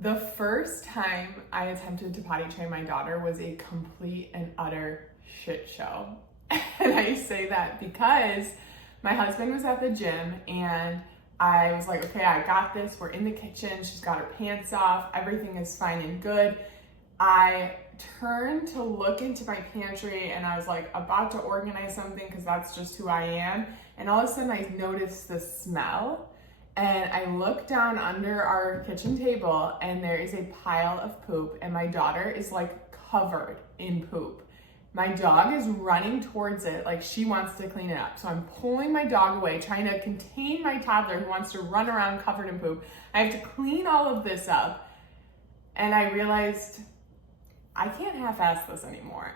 The first time I attempted to potty train my daughter was a complete and utter shit show. And I say that because my husband was at the gym and I was like, okay, I got this. We're in the kitchen. She's got her pants off. Everything is fine and good. I turned to look into my pantry and I was like about to organize something because that's just who I am. And all of a sudden I noticed the smell. And I look down under our kitchen table and there is a pile of poop and my daughter is like covered in poop. My dog is running towards it like she wants to clean it up. So I'm pulling my dog away, trying to contain my toddler who wants to run around covered in poop. I have to clean all of this up. And I realized I can't half-ass this anymore.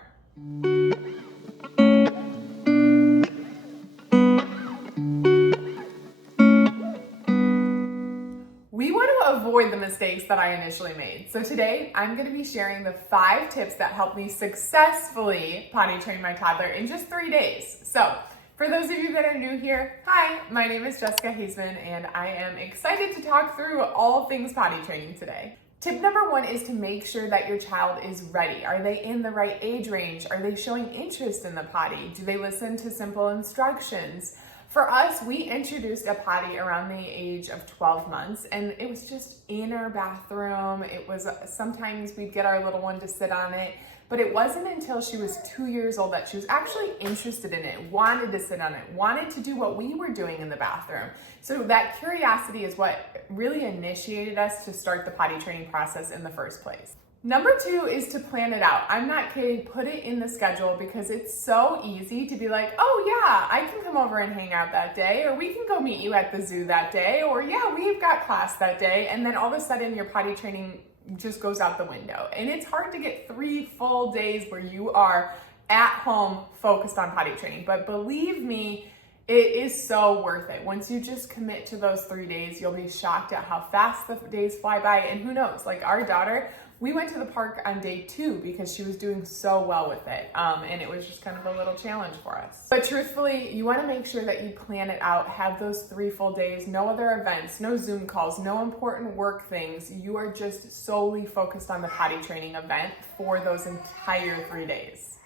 We want to avoid the mistakes that I initially made. So today I'm going to be sharing the 5 tips that helped me successfully potty train my toddler in just 3 days. So for those of you that are new here, hi, my name is Jessica Haseman and I am excited to talk through all things potty training today. Tip number 1 is to make sure that your child is ready. Are they in the right age range? Are they showing interest in the potty? Do they listen to simple instructions? For us, we introduced a potty around the age of 12 months and it was just in our bathroom. It was sometimes we'd get our little one to sit on it, but it wasn't until she was 2 years old that she was actually interested in it, wanted to sit on it, wanted to do what we were doing in the bathroom. So that curiosity is what really initiated us to start the potty training process in the first place. Number 2 is to plan it out. I'm not kidding, put it in the schedule because it's so easy to be like, oh yeah, I can come over and hang out that day, or we can go meet you at the zoo that day, or yeah, we've got class that day, and then all of a sudden your potty training just goes out the window. And it's hard to get 3 full days where you are at home focused on potty training, but believe me, it is so worth it. Once you just commit to those 3 days, you'll be shocked at how fast the days fly by. And who knows, like our daughter, we went to the park on day 2 because she was doing so well with it. And it was just kind of a little challenge for us. But truthfully, you want to make sure that you plan it out, have those 3 full days, no other events, no Zoom calls, no important work things. You are just solely focused on the potty training event for those entire 3 days.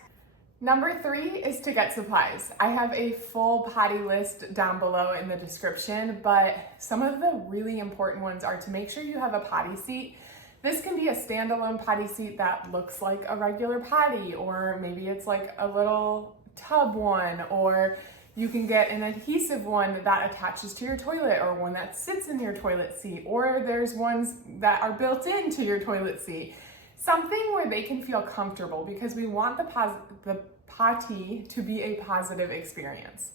Number 3 is to get supplies. I have a full potty list down below in the description, but some of the really important ones are to make sure you have a potty seat. This can be a standalone potty seat that looks like a regular potty, or maybe it's like a little tub one, or you can get an adhesive one that attaches to your toilet, or one that sits in your toilet seat, or there's ones that are built into your toilet seat. Something where they can feel comfortable because we want the potty to be a positive experience.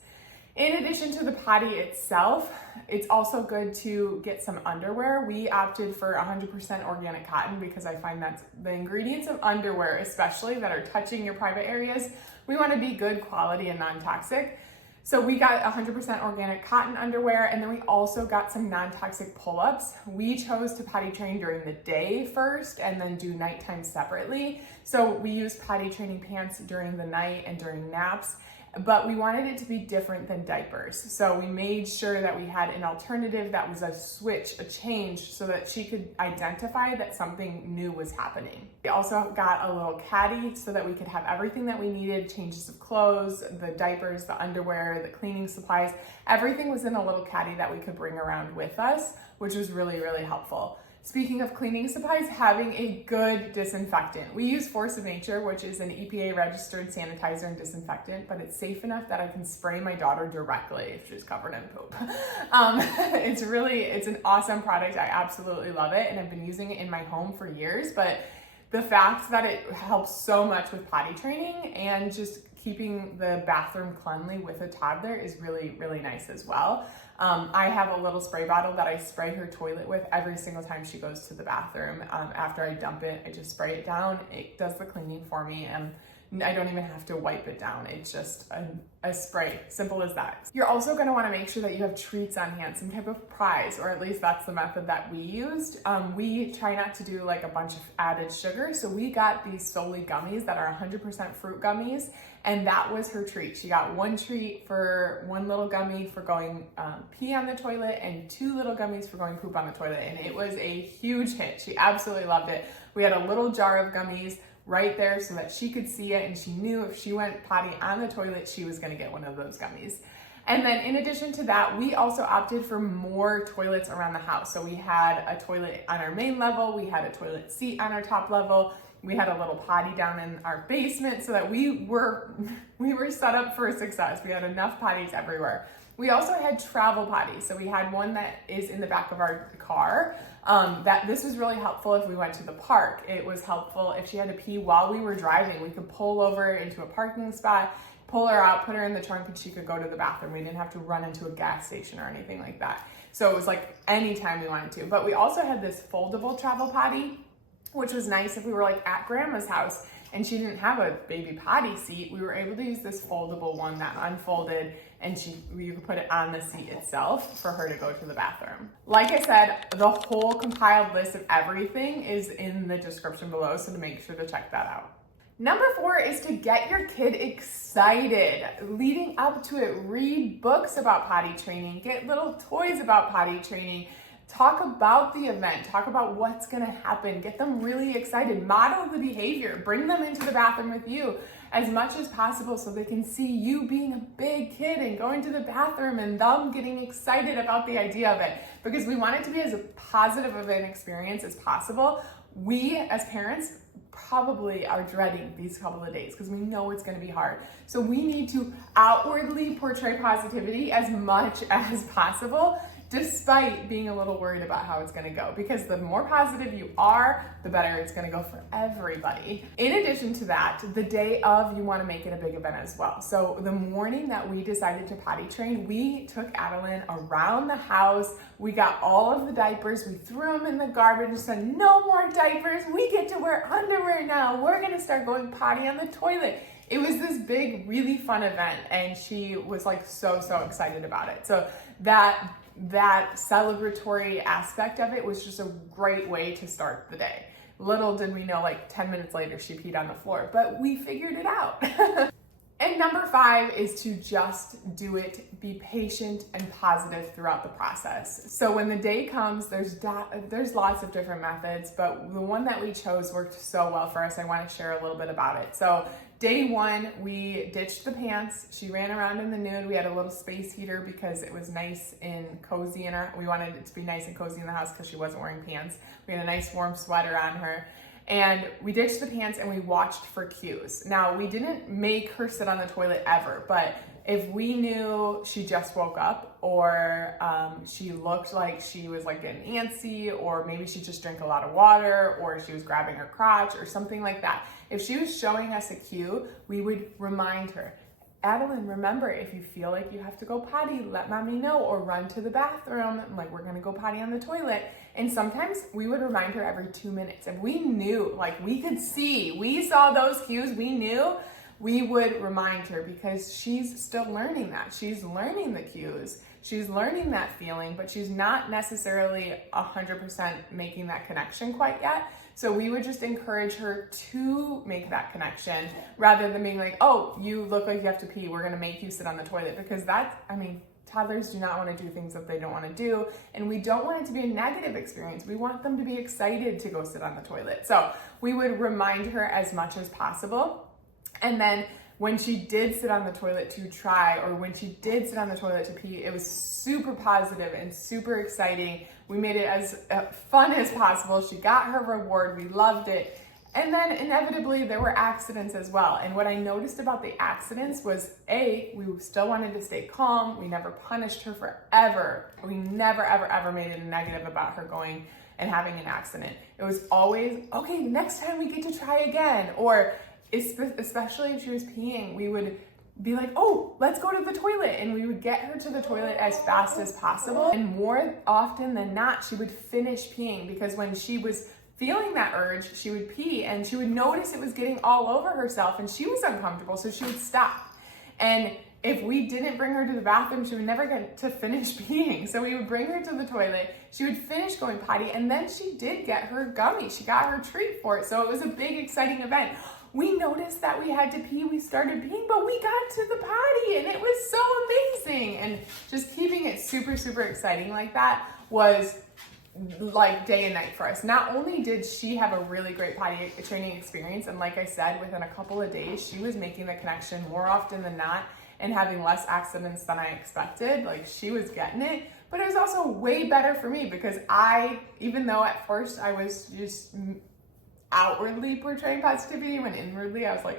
In addition to the potty itself, it's also good to get some underwear. We opted for 100% organic cotton because I find that the ingredients of underwear, especially that are touching your private areas, we want to be good quality and non-toxic. So we got 100% organic cotton underwear, and then we also got some non-toxic pull-ups. We chose to potty train during the day first and then do nighttime separately. So we used potty training pants during the night and during naps, but we wanted it to be different than diapers. So we made sure that we had an alternative that was a switch, a change, so that she could identify that something new was happening. We also got a little caddy so that we could have everything that we needed, changes of clothes, the diapers, the underwear, the cleaning supplies. Everything was in a little caddy that we could bring around with us, which was really, really helpful. Speaking of cleaning supplies, having a good disinfectant. We use Force of Nature, which is an EPA registered sanitizer and disinfectant, but it's safe enough that I can spray my daughter directly if she's covered in poop. It's an awesome product. I absolutely love it, and I've been using it in my home for years, but the fact that it helps so much with potty training and just keeping the bathroom cleanly with a toddler is really, really nice as well. I have a little spray bottle that I spray her toilet with every single time she goes to the bathroom. After I dump it, I just spray it down. It does the cleaning for me, and I don't even have to wipe it down. It's just a spray, simple as that. You're also gonna wanna make sure that you have treats on hand, some type of prize, or at least that's the method that we used. We try not to do like a bunch of added sugar, so we got these solely gummies that are 100% fruit gummies, and that was her treat. She got one treat for one little gummy for going pee on the toilet and 2 little gummies for going poop on the toilet, and it was a huge hit. She absolutely loved it. We had a little jar of gummies right there so that she could see it, and she knew if she went potty on the toilet, she was gonna get one of those gummies. And then in addition to that, we also opted for more toilets around the house. So we had a toilet on our main level, we had a toilet seat on our top level, we had a little potty down in our basement so that we were set up for success. We had enough potties everywhere. We also had travel potties. So we had one that is in the back of our car. This was really helpful if we went to the park. It was helpful if she had to pee while we were driving. We could pull over into a parking spot, pull her out, put her in the trunk, and she could go to the bathroom. We didn't have to run into a gas station or anything like that. So it was like anytime we wanted to. But we also had this foldable travel potty, which was nice if we were like at grandma's house and she didn't have a baby potty seat. We were able to use this foldable one that unfolded, and you could put it on the seat itself for her to go to the bathroom. Like I said, the whole compiled list of everything is in the description below, so to make sure to check that out. Number 4 is to get your kid excited. Leading up to it, read books about potty training, get little toys about potty training, talk about the event, talk about what's gonna happen, get them really excited, model the behavior, bring them into the bathroom with you as much as possible so they can see you being a big kid and going to the bathroom and them getting excited about the idea of it, because we want it to be as positive of an experience as possible. We as parents probably are dreading these couple of days because we know it's going to be hard. So we need to outwardly portray positivity as much as possible, despite being a little worried about how it's going to go, because the more positive you are, the better it's going to go for everybody. In addition to that, the day of, you want to make it a big event as well. So the morning that we decided to potty train, we took Adeline around the house. We got all of the diapers, we threw them in the garbage and said, no more diapers, we get to wear underwear now. We're going to start going potty on the toilet. It was this big, really fun event, and she was like so excited about it. So that celebratory aspect of it was just a great way to start the day. Little did we know, like 10 minutes later, she peed on the floor, but we figured it out. And number 5 is to just do it, be patient and positive throughout the process. So when the day comes, there's lots of different methods, but the one that we chose worked so well for us. I want to share a little bit about it. So day 1, we ditched the pants. She ran around in the nude. We had a little space heater because it was nice and cozy in her. We wanted it to be nice and cozy in the house because she wasn't wearing pants. We had a nice warm sweater on her. And we ditched the pants and we watched for cues. Now, we didn't make her sit on the toilet ever, but if we knew she just woke up, or she looked like she was like getting antsy, or maybe she just drank a lot of water, or she was grabbing her crotch or something like that, if she was showing us a cue, we would remind her, Adeline, remember, if you feel like you have to go potty, let mommy know, or run to the bathroom, like we're gonna go potty on the toilet. And sometimes we would remind her every 2 minutes. If we knew, like we could see, we saw those cues, we knew, we would remind her, because she's still learning that. She's learning the cues, she's learning that feeling, but she's not necessarily 100% making that connection quite yet. So we would just encourage her to make that connection rather than being like, oh, you look like you have to pee, we're gonna make you sit on the toilet, because toddlers do not want to do things that they don't want to do, and we don't want it to be a negative experience. We want them to be excited to go sit on the toilet. So we would remind her as much as possible. And then when she did sit on the toilet to try, or when she did sit on the toilet to pee, it was super positive and super exciting. We made it as fun as possible. She got her reward. We loved it. And then inevitably there were accidents as well. And what I noticed about the accidents was, we still wanted to stay calm. We never punished her forever. We never, ever made it a negative about her going and having an accident. It was always, okay, next time we get to try again. Or especially if she was peeing, we would be like, oh, let's go to the toilet. And we would get her to the toilet as fast as possible. And more often than not, she would finish peeing, because when she was feeling that urge, she would pee and she would notice it was getting all over herself and she was uncomfortable, so she would stop. And if we didn't bring her to the bathroom, she would never get to finish peeing. So we would bring her to the toilet, she would finish going potty, and then she did get her gummy. She got her treat for it. So it was a big, exciting event. We noticed that we had to pee, we started peeing, but we got to the potty and it was so amazing. And just keeping it super, super exciting like that was like day and night for us. Not only did she have a really great potty training experience, and like I said, within a couple of days, she was making the connection more often than not and having less accidents than I expected. Like, she was getting it, but it was also way better for me because even though at first I was just outwardly portraying positivity, when inwardly I was like,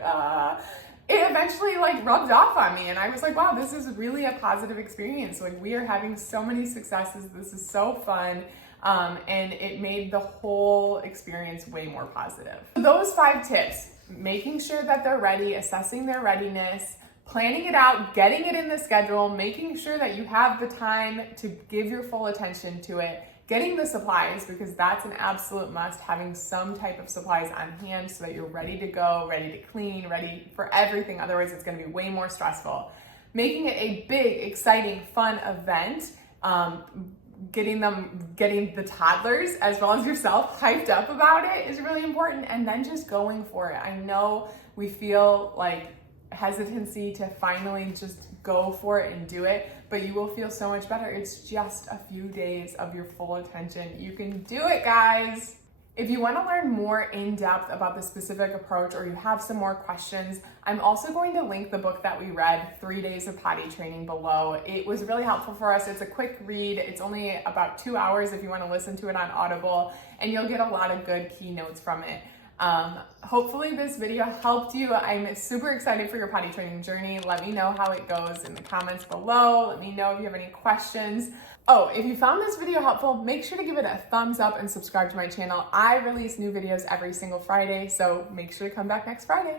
it eventually like rubbed off on me and I was like, wow, this is really a positive experience. Like, we are having so many successes. This is so fun. And it made the whole experience way more positive. Those 5 tips: making sure that they're ready, assessing their readiness, planning it out, getting it in the schedule, making sure that you have the time to give your full attention to it, getting the supplies, because that's an absolute must, having some type of supplies on hand so that you're ready to go, ready to clean, ready for everything. Otherwise, it's going to be way more stressful. Making it a big, exciting, fun event. Getting the toddlers as well as yourself hyped up about it is really important, and then just going for it. I know we feel like hesitancy to finally just go for it and do it, but you will feel so much better. It's just a few days of your full attention. You can do it, guys. If you want to learn more in depth about the specific approach, or you have some more questions, I'm also going to link the book that we read, 3 Days of Potty Training, below. It was really helpful for us. It's a quick read. It's only about 2 hours if you want to listen to it on Audible, and you'll get a lot of good keynotes from it. Hopefully this video helped you. I'm super excited for your potty training journey. Let me know how it goes in the comments below. Let me know if you have any questions. Oh, if you found this video helpful, make sure to give it a thumbs up and subscribe to my channel. I release new videos every single Friday, so make sure to come back next Friday.